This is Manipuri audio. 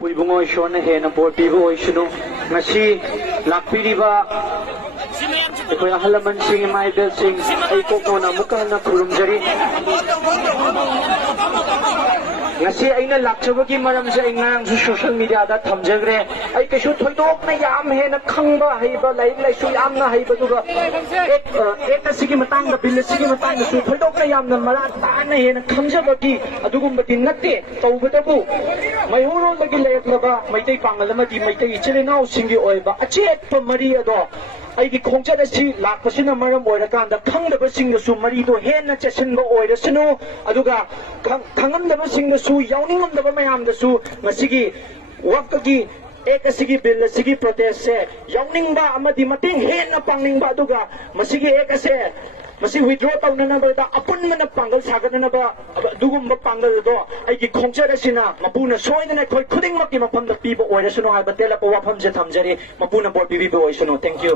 Puibungoy shona he na board bibo shunu ngasi lakpiriba akoy halaman sing may bel sing ay ko na mukha na khurumjari ngasi ay na lakchabagi maram sa ingang sa social media da thamjagre ay kasu thoidok na yam he na khangba haiba lai lai su yam na haiba duga ek asigi matang da bil asigi matang da su thoidok na yam na mara ta na he na khamjabagi adugum batin natte tawbadabu mai horo lagi layaknaba maitai pangalamadi maitai ichilinau singi oiba achet pa mari ado aigi khongchada si lakpasina maram oirakanda khangdaba singdasu marido henna chesinba oirasunu aduga khangamdaba singdasu yauningomdaba mayamdasu ngasigi wakagi ekasigi bill asigi protest se yauningba amadi mating henna pangningba aduga masigi ekase masi withdraw tawnanaba da apunmana pangal sagananaba dugumba pangal do aigi khongchada sina mapuna soidana khoi khudingmakki mapamda piba oirasunu haiba tela pa wafam je thamjari mapuna bor bibi oisunu thank you